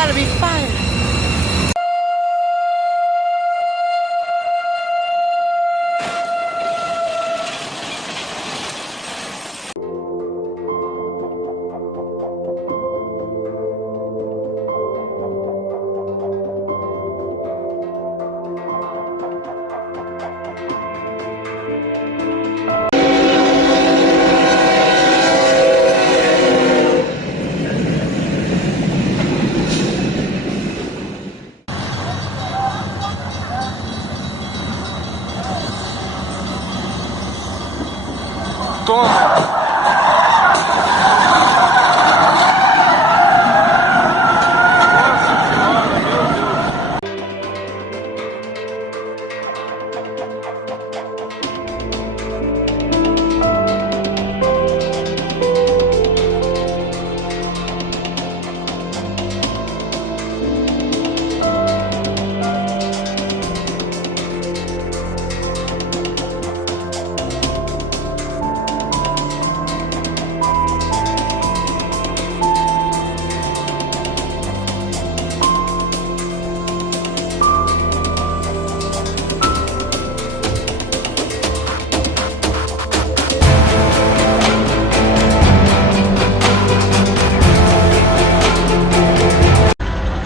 gotta be fun.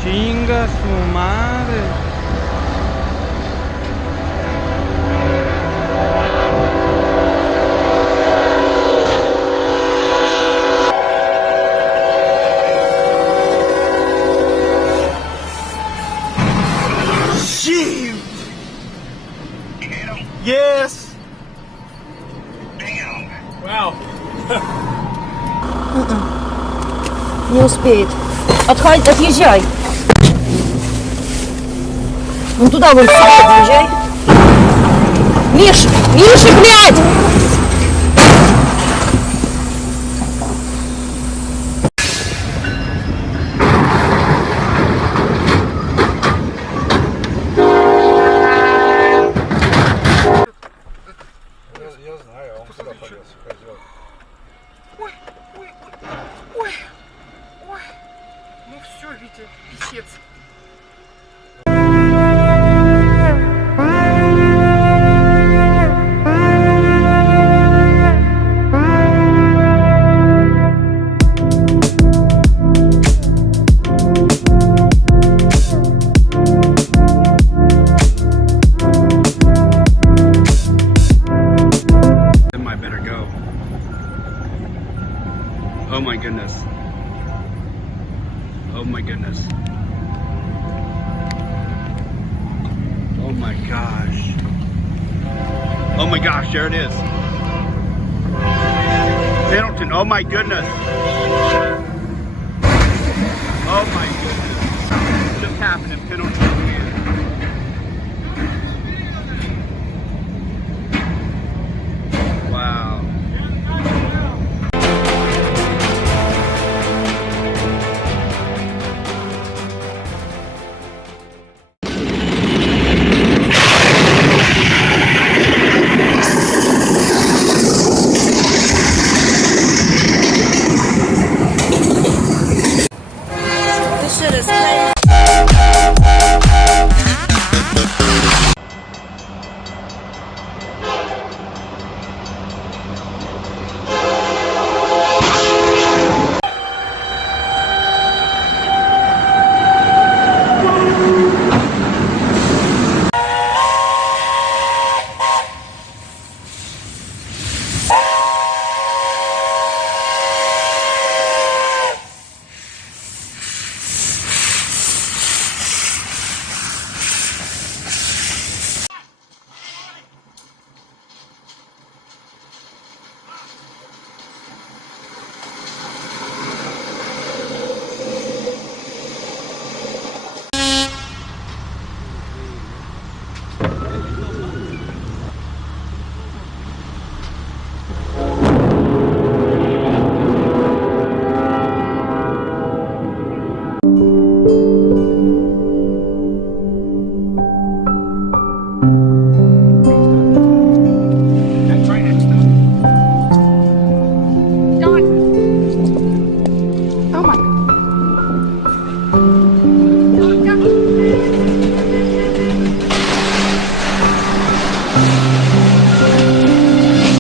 Chinga su madre. Shoot! Yes! Damn. Wow. Не успеет. Отъезжай. Вон туда вон подъезжай. Миша, блядь! Я знаю, он куда полез, козел. Ой. Ну все, Витя, писец. I better go. Oh my goodness. Oh my goodness. Oh my gosh. Oh my gosh, there it is. Pendleton, oh my goodness. Oh my goodness. Just happened in Pendleton.